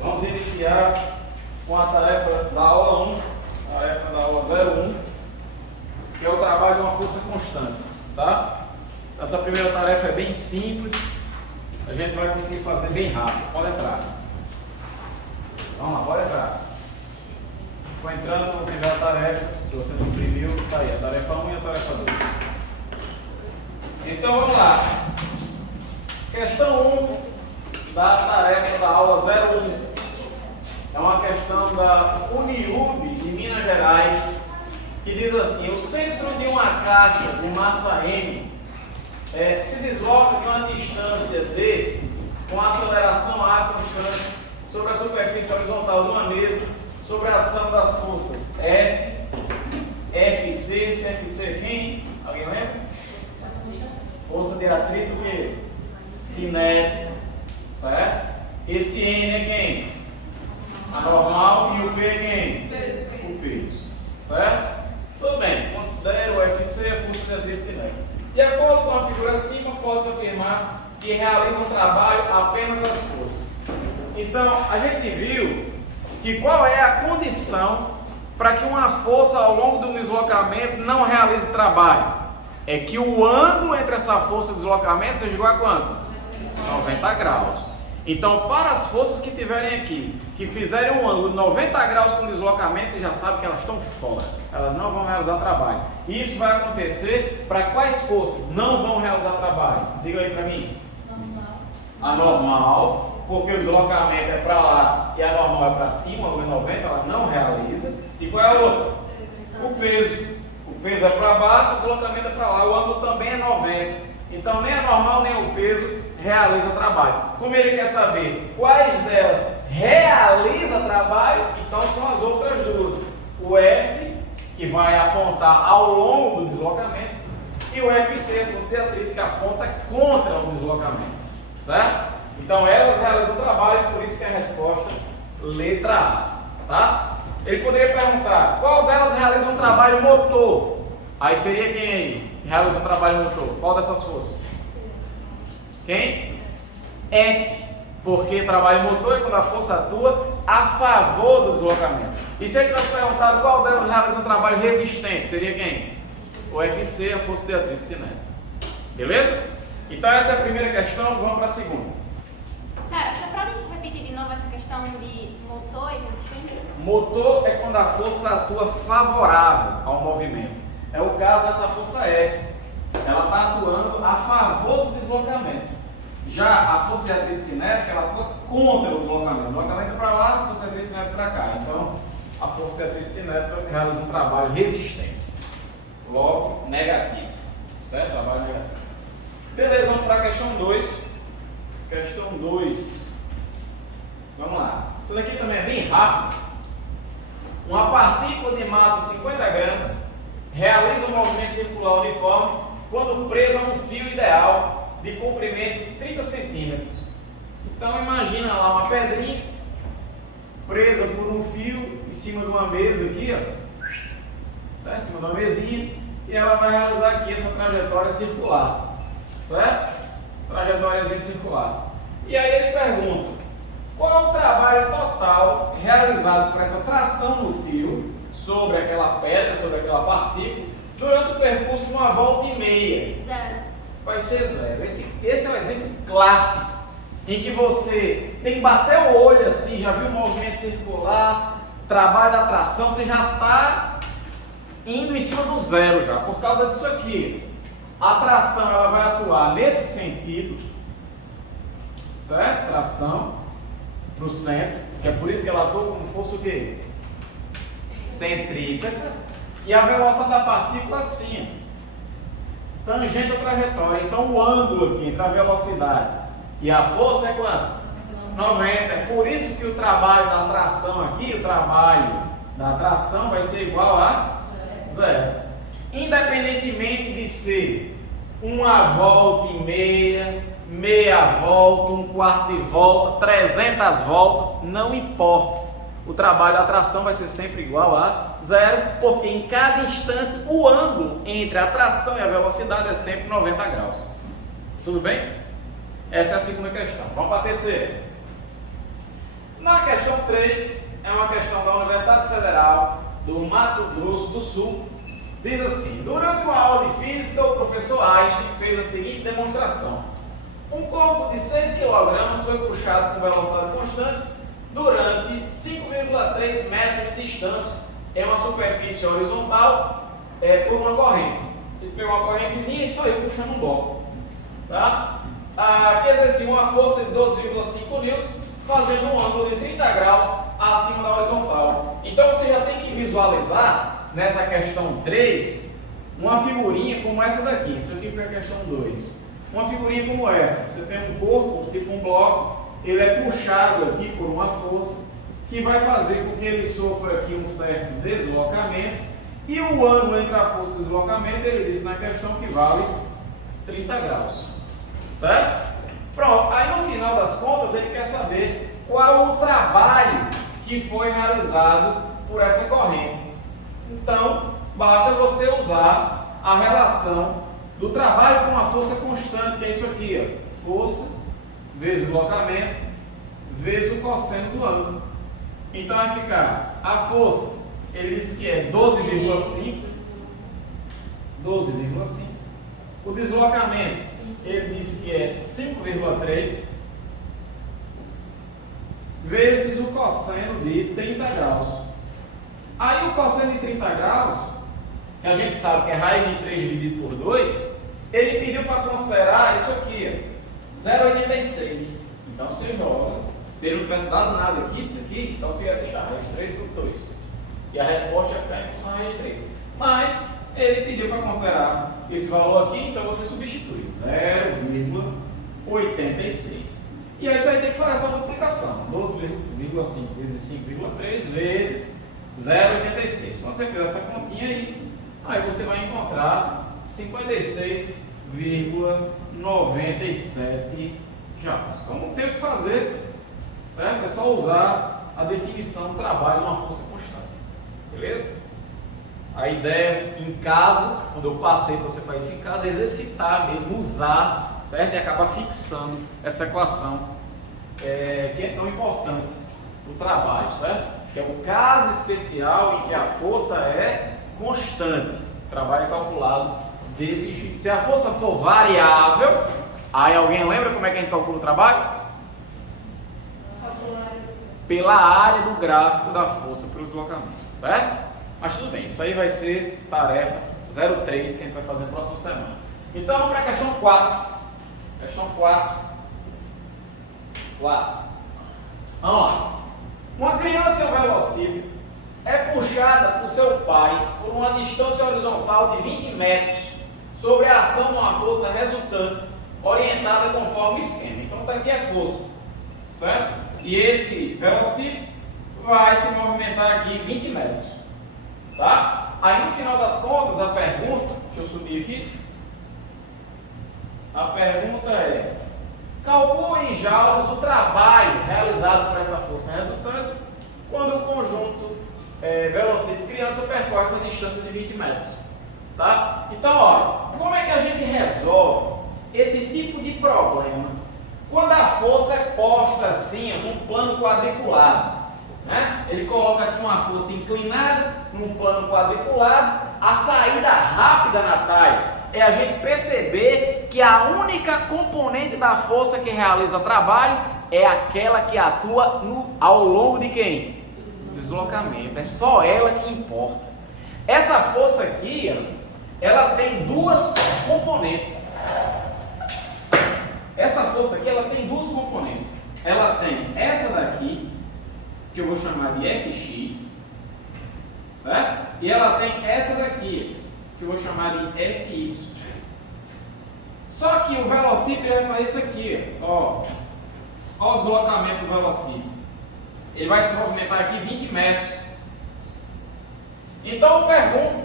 Vamos iniciar com a tarefa da aula 1, tarefa da aula 01, que é o trabalho de uma força constante, tá? Essa primeira tarefa é bem simples, a gente vai conseguir fazer bem rápido. Pode entrar. Vamos lá, pode entrar. Estou entrando no primeira tarefa, se você não imprimiu, tá aí, a tarefa 1 e a tarefa 2. Então vamos lá. Questão 1 da tarefa da aula 01. É uma questão da Uniub de Minas Gerais, que diz assim: o centro de uma caixa de massa M se desloca de uma distância D com aceleração A constante sobre a superfície horizontal de uma mesa, sobre a ação das forças F, FC, esse FC é quem? Alguém lembra? Força de atrito que? Cinética, certo? Esse N é quem? A normal, e o P é quem? Peso. O peso, certo? Tudo bem, considero o FC a força de atrito cinética. De acordo com a figura acima, posso afirmar que realiza um trabalho apenas as forças. Então, a gente viu que qual é a condição para que uma força ao longo do deslocamento não realize trabalho? É que o ângulo entre essa força e o deslocamento seja igual a quanto? 90 graus. Então, para as forças que tiverem aqui, que fizerem um ângulo de 90 graus com deslocamento, você já sabe que elas estão fora. Elas não vão realizar trabalho. Isso vai acontecer para quais forças não vão realizar trabalho? Diga aí para mim. Normal. A normal, porque o deslocamento é para lá e a normal é para cima, o 90 ela não realiza. E qual é a outra? O peso. O peso é para baixo, o deslocamento é para lá. O ângulo também é 90. Então, nem a normal nem o peso realiza trabalho. Como ele quer saber quais delas realiza trabalho, então são as outras duas. O F, que vai apontar ao longo do deslocamento, e o FC, a força de atrito, que aponta contra o deslocamento. Certo? Então, elas realizam trabalho, por isso que a resposta letra A. Tá? Ele poderia perguntar, qual delas realiza um trabalho motor? Aí seria quem aí? Realiza um trabalho motor. Qual dessas forças? Quem? F. Porque trabalho motor é quando a força atua a favor do deslocamento. E se ele tivesse perguntado qual delas realiza um trabalho resistente? Seria quem? O FC, a força de atrito cinética. Beleza? Então essa é a primeira questão, vamos para a segunda. Você pode repetir de novo essa questão de motor e resistência? Motor é quando a força atua favorável ao movimento. É o caso dessa força F. Ela está atuando a favor do deslocamento. Já a força de atrito cinética, ela atua contra o deslocamento. O deslocamento é para lá, a força de atrito cinética para cá. Então, a força de atrito cinética realiza um trabalho resistente. Logo, negativo. Certo? Trabalho negativo. Beleza, vamos para a questão 2. Questão 2. Vamos lá. Isso daqui também é bem rápido. Uma partícula de massa 50 gramas realiza um movimento circular uniforme quando presa a um fio ideal de comprimento de 30 centímetros. Então imagina lá uma pedrinha presa por um fio em cima de uma mesa aqui, ó, certo? Em cima de uma mesinha, e ela vai realizar aqui essa trajetória circular, certo? Trajetóriazinha circular. E aí ele pergunta, qual o trabalho total realizado por essa tração no fio sobre aquela pedra, sobre aquela partícula, durante o percurso de uma volta e meia? Zero. Vai ser zero. Esse é um exemplo clássico, em que você tem que bater o olho assim, já viu o movimento circular, trabalho da tração, você já está indo em cima do zero já, por causa disso aqui. A tração ela vai atuar nesse sentido, certo? Tração para o centro, que é por isso que ela atua como força o quê? Centrípeta. E a velocidade da partícula assim, tangente à trajetória. Então o ângulo aqui entre a velocidade e a força é quanto? 90. É por isso que o trabalho da tração aqui, o trabalho da tração vai ser igual a zero. Independentemente de ser uma volta e meia, meia volta, um quarto de volta, 300 voltas, não importa. O trabalho da tração vai ser sempre igual a zero, porque em cada instante o ângulo entre a tração e a velocidade é sempre 90 graus. Tudo bem? Essa é a segunda questão. Vamos para a terceira. Na questão 3, é uma questão da Universidade Federal do Mato Grosso do Sul. Diz assim: durante uma aula de física, o professor Einstein fez a seguinte demonstração. Um corpo de 6 kg foi puxado com velocidade constante durante 5,3 metros de distância em uma superfície horizontal por uma corrente. Ele pegou uma correntezinha e saiu puxando um bloco. Tá? Que exercia uma força de 12,5 N, fazendo um ângulo de 30 graus acima da horizontal. Então você já tem que visualizar nessa questão 3 uma figurinha como essa daqui. Isso aqui foi a questão 2. Uma figurinha como essa. Você tem um corpo, tipo um bloco, ele é puxado aqui por uma força que vai fazer com que ele sofra aqui um certo deslocamento, e o ângulo entre a força e o deslocamento, ele disse na questão que vale 30 graus. Certo? Pronto. Aí no final das contas ele quer saber qual o trabalho que foi realizado por essa corrente. Então, basta você usar a relação do trabalho com a força constante, que é isso aqui, ó. Força vezes deslocamento vezes o cosseno do ângulo. Então vai ficar a força, ele diz que é 12,5. O deslocamento, ele diz que é 5,3 vezes o cosseno de 30 graus. Aí o cosseno de 30 graus, que a gente sabe que é raiz de 3 dividido por 2, ele pediu para considerar isso aqui, 0,86. Então você joga. Se ele não tivesse dado nada aqui disso aqui, então você ia deixar raiz de 3 por 2. E a resposta ia ficar em função da raiz de 3. Mas ele pediu para considerar esse valor aqui, então você substitui 0,86. E aí você vai ter que fazer essa multiplicação. 12,5 vezes 5,3 vezes 0,86. Quando você fizer essa continha aí você vai encontrar 56,97 joules. Então não tem o que fazer, certo? É só usar a definição do trabalho de uma força constante. Beleza? A ideia em casa, quando eu passei para você fazer isso em casa, é exercitar mesmo, usar, certo? E acabar fixando essa equação que é tão importante para o trabalho, certo? Que é o caso especial em que a força é constante. O trabalho é calculado desse jeito. Se a força for variável, aí alguém lembra como é que a gente calcula o trabalho? Pela área do gráfico da força pelo deslocamento, certo? Mas tudo bem, isso aí vai ser tarefa 03 que a gente vai fazer na próxima semana. Então vamos para a questão 4. Questão 4. Vamos lá. Uma criança em um velocípede é puxada por seu pai por uma distância horizontal de 20 metros sobre a ação de uma força resultante orientada conforme o esquema. Então está aqui a força, certo? E esse velocípede vai se movimentar aqui 20 metros. Tá? Aí no final das contas a pergunta, deixa eu subir aqui. A pergunta é: calcule em joules o trabalho realizado por essa força resultante quando o conjunto velocípede criança percorre essa distância de 20 metros. Tá? Então, olha, como é que a gente resolve esse tipo de problema quando a força é posta assim, num plano quadriculado? Né? Ele coloca aqui uma força inclinada num plano quadriculado. A saída rápida, Natália, é a gente perceber que a única componente da força que realiza trabalho é aquela que atua ao longo de quem? Deslocamento. É só ela que importa. Essa força aqui, ela tem duas componentes. Essa força aqui, ela tem duas componentes. Ela tem essa daqui, que eu vou chamar de Fx, certo? E ela tem essa daqui, que eu vou chamar de Fy. Só que o velocípede vai fazer isso aqui, ó o deslocamento do velocípede. Ele vai se movimentar aqui 20 metros. Então eu pergunto,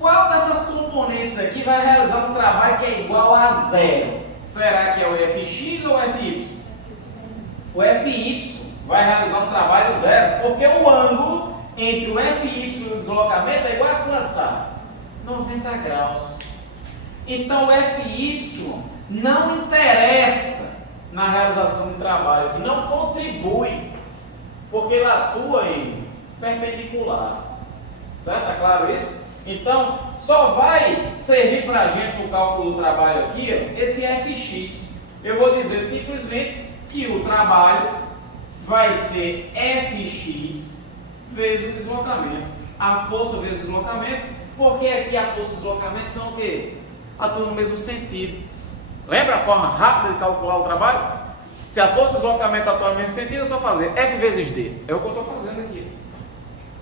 qual dessas componentes aqui vai realizar um trabalho que é igual a zero? Será que é o Fx ou o Fy? O Fy vai realizar um trabalho zero, porque o ângulo entre o Fy e o deslocamento é igual a quanto, sabe? 90 graus. Então o Fy não interessa na realização de trabalho aqui, não contribui, porque ele atua em perpendicular. Certo? Tá claro isso? Então, só vai servir para a gente no cálculo do trabalho aqui, ó, esse fx. Eu vou dizer simplesmente que o trabalho vai ser fx vezes o deslocamento. A força vezes o deslocamento, porque aqui a força e o deslocamento são o quê? Atuam no mesmo sentido. Lembra a forma rápida de calcular o trabalho? Se a força e o deslocamento atuam no mesmo sentido, é só fazer F vezes D. É o que eu estou fazendo aqui.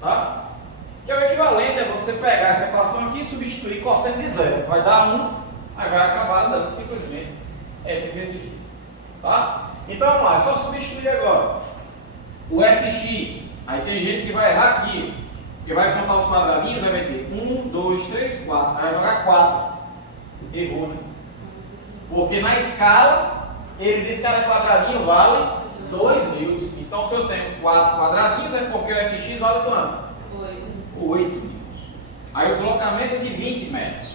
Tá? Que é o equivalente a você pegar essa equação aqui e substituir cosseno de zero. Vai dar 1, aí vai acabar dando simplesmente F vezes D. Tá? Então vamos lá, é só substituir agora. O Fx, aí tem gente que vai errar aqui, que vai contar os quadradinhos, aí vai ter 1, 2, 3, 4, aí vai jogar 4. Errou, né? Porque na escala, ele diz que cada quadradinho vale 2 newtons. Então se eu tenho 4 quadradinhos, é porque o Fx vale quanto? 8 newtons. Aí o deslocamento é de 20 metros.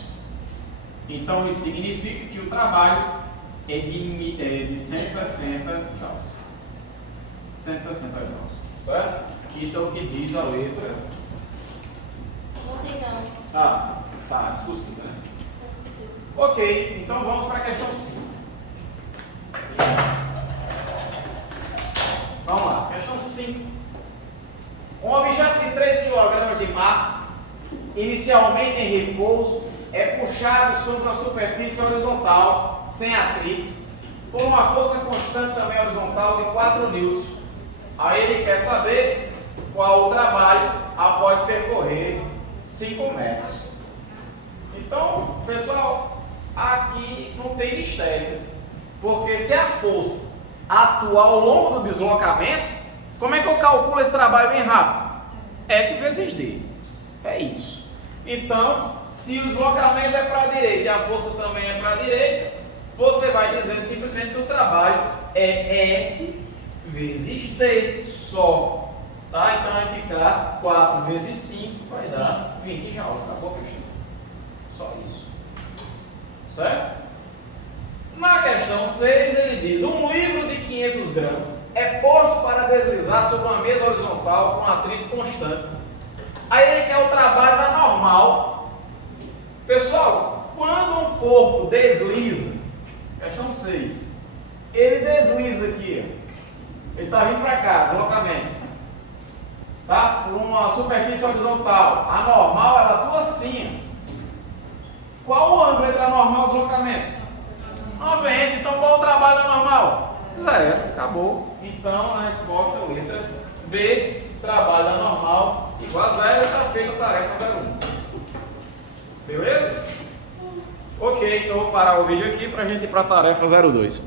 Então isso significa que o trabalho é de 160 joules. 160 joules, certo? Isso é o que diz a letra. Não tem não. Ah, tá, discussível, né? Ok, então vamos para a questão 5. Vamos lá, questão 5. Um objeto de 3 kg de massa, inicialmente em repouso, é puxado sobre uma superfície horizontal, sem atrito, por uma força constante também horizontal de 4 newtons. Aí ele quer saber qual o trabalho após percorrer 5 metros. Então, pessoal, aqui não tem mistério, porque se a força atuar ao longo do deslocamento, como é que eu calculo esse trabalho bem rápido? F vezes D. É isso. Então, se o deslocamento é para a direita e a força também é para a direita, você vai dizer simplesmente que o trabalho é F vezes D só. Tá? Então vai ficar 4 vezes 5, vai dar 20 joules. Acabou, fechando. Só isso. Certo? Na questão 6, ele diz: um livro de 500 gramas é posto para deslizar sobre uma mesa horizontal com atrito constante. Aí ele quer o trabalho da normal. Pessoal, quando um corpo desliza, questão 6, ele desliza aqui, ó. Ele está vindo para cá, deslocamento. Tá? Por uma superfície horizontal. A normal, ela atua assim. Qual o ângulo entre a normal e o deslocamento? 90. Então qual o trabalho da normal? 0. Acabou. Então a resposta é letra B. Trabalho da normal igual a 0. Está feita a tarefa 01. Beleza? Ok, então vou parar o vídeo aqui para a gente ir para a tarefa 02.